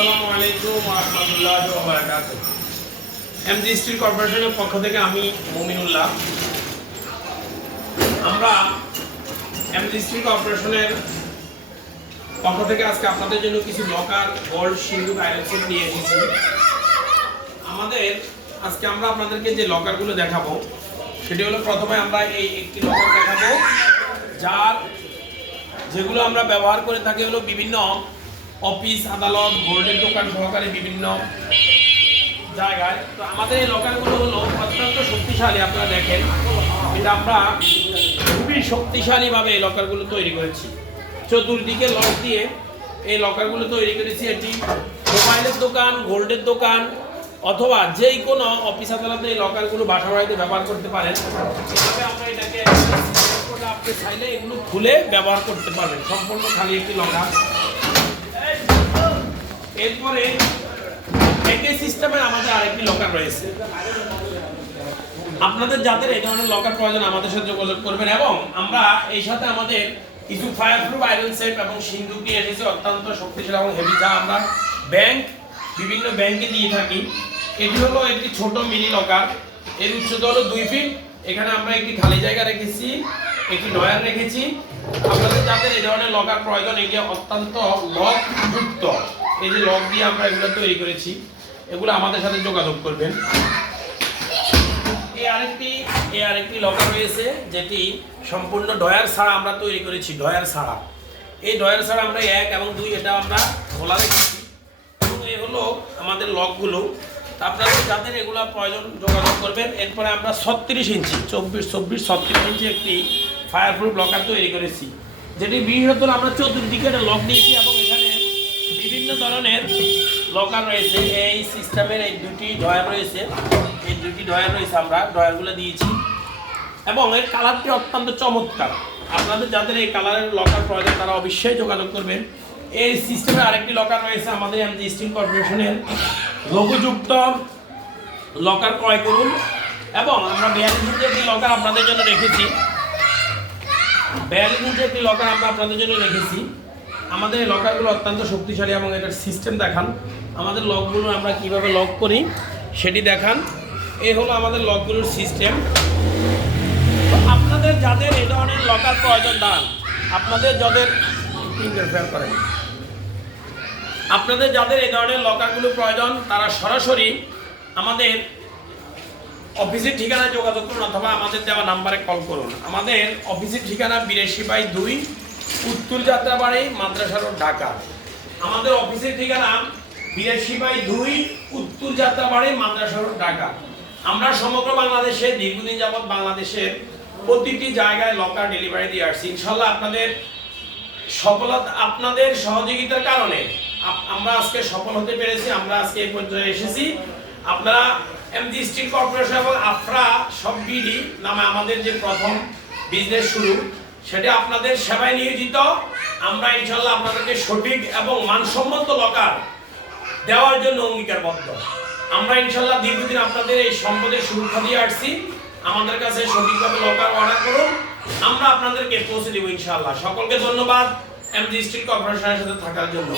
আসসালামু আলাইকুম রহমতুল্লাহ বারাকাত MG still কর্পোরেশনের পক্ষ থেকে আমি মমিনুল্লাহ। আমরা এমজি স্টিল কর্পোরেশনের পক্ষ থেকে আজকে আপনাদের জন্য কিছু লকার গোল্ড সিন্ধু আইরন নিয়ে এসেছি। আমাদের, আজকে আমরা আপনাদেরকে যে লকারগুলো দেখাবো, সেটি হলো প্রথমে আমরা এই একটি লকার দেখাবো, যার যেগুলো আমরা ব্যবহার করে থাকি হলো বিভিন্ন অফিস, আদালত গোল্ডের দোকান, সহকারে বিভিন্ন জায়গায়। তো আমাদের এই লকারগুলো হলো অত্যন্ত শক্তিশালী, আপনারা দেখেন। এটা আমরা খুবই শক্তিশালীভাবে এই লকারগুলো তৈরি করেছি। চতুর্দিকে লক দিয়ে এই লকারগুলো তৈরি করেছি এটি। মোবাইলের দোকান গোল্ডের দোকান, অথবা যেই কোনো অফিস আদালতে এই লকারগুলো বাসা বাড়িতে ব্যবহার করতে পারেন। এভাবে আমরা এটাকে আপনি চাইলে এগুলো খুলে ব্যবহার করতে পারবেন। সম্পূর্ণ খালি একটি লকার এরপরে একই সিস্টেমে আমাদের আরেকটি লকার রয়েছে। আপনাদের যাদের এই ধরনের লকার প্রয়োজন আমাদের সাথে যোগাযোগ করবেন এবং আমরা এই সাথে আমাদের কিছু ফায়ার প্রুফ আয়রন সেট এবং সিন্ধুক নিয়ে এসেছি, অত্যন্ত শক্তিশালী এবং হেভি যা আমরা ব্যাংক বিভিন্ন ব্যাংকে দিয়ে থাকি। এটি হলো একটি ছোট মিনি লকার এর উচ্চতা হলো দুই ফিট এখানে আমরা একটি খালি জায়গা রেখেছি, একটি ডয়ার রেখেছি। আপনাদের যাদের এই ধরনের লকার প্রয়োজন, এটি অত্যন্ত লক যুক্ত এই যে লক দিয়ে আমরা এগুলো তৈরি করেছি, এগুলো আমাদের সাথে যোগাযোগ করবেন। এই আরেকটি এই আরেকটি লকার রয়েছে, যেটি সম্পূর্ণ ডয়ার ছাড়া আমরা তৈরি করেছি ডয়ার ছাড়া। এই ডয়ার ছাড়া আমরা এক এবং দুই এটা আমরা খোলা রেখেছি। এবং এই হলো আমাদের লকগুলো। তা আপনাদের যাদের এগুলো প্রয়োজন যোগাযোগ করবেন, এরপরে আমরা ছত্রিশ ইঞ্চি, চব্বিশ চব্বিশ, ছত্রিশ ইঞ্চি একটি ফায়ার প্রুফ লকার তৈরি করেছি, যেটি বৃহত্তর আমরা চতুর্দিকে লক দিয়েছি এবং এখানে ধরনের লকার রয়েছে। এই সিস্টেমের এই দুটি ডয়ার রয়েছে। এই দুটি ডয়ার রয়েছে আমরা। ডয়ারগুলো দিয়েছি। এবং এর কালারটি অত্যন্ত চমৎকার। আপনাদের যাদের এই কালারের লকার প্রয়োজন, তারা অবশ্যই যোগাযোগ করবেন। এই সিস্টেমে আরেকটি লকার রয়েছে আমাদের এমজি স্টিল কর্পোরেশনের লঘুযুক্ত লকার ক্রয় করুন। এবং আমরা বিয়াল্লিশ একটি লকার আপনাদের জন্য রেখেছি বিয়াল্লিশ একটি লকার আমরা আপনাদের জন্য রেখেছি আমাদের লকারগুলো অত্যন্ত শক্তিশালী এবং এটার সিস্টেম দেখান। আমাদের লকগুলো আমরা কীভাবে লক করি, সেটি দেখান। এই হলো আমাদের লকগুলোর সিস্টেম আপনাদের যাদের এই ধরনের লকার প্রয়োজন দান আপনাদের যাদের ইন্টারফেয়ার করেন। আপনাদের যাদের এই ধরনের লকারগুলো প্রয়োজন, তারা সরাসরি আমাদের অফিসের ঠিকানায় যোগাযোগ করুন অথবা আমাদের দেওয়া নাম্বারে কল করুন। আমাদের অফিসের ঠিকানা বিরাশি বাই দুই উত্তর যাত্রাবাড়ি মাদ্রাসা রোড, ঢাকা। আমাদের অফিসের ঠিকানা বিরাশি বাই দুই উত্তর যাত্রাবাড়ি মাদ্রাসা রোড, ঢাকা। আমরা সমগ্র বাংলাদেশে, দীর্ঘদিন যাবৎ বাংলাদেশের প্রতিটি জায়গায় লকার ডেলিভারি দিয়ে আসছি। ইনশাল্লাহ আপনাদের সফলতা, আপনাদের সহযোগিতার কারণে আমরা আজকে সফল হতে পেরেছি, আমরা আজকে এই পর্যায়ে এসেছি। আপনারা এমজি স্টিল কর্পোরেশন এবং আফরা সব বিডি নামে আমাদের যে প্রথম বিজনেস শুরু সেটা আপনাদের সেবায় নিয়োজিত। আমরা ইনশাল্লাহ আপনাদেরকে সঠিক এবং মানসম্মত লকার দেওয়ার জন্য অঙ্গীকারবদ্ধ। আমরা ইনশাল্লাহ দীর্ঘদিন আপনাদের এই সম্পদের সুরক্ষা দিয়ে আসছি। আমাদের কাছে সঠিকভাবে লকার অর্ডার করুন। আমরা আপনাদেরকে পৌঁছে দেবো ইনশাল্লাহ সকলকে ধন্যবাদ। এমজি স্টিল কর্পোরেশনের সাথে থাকার জন্য।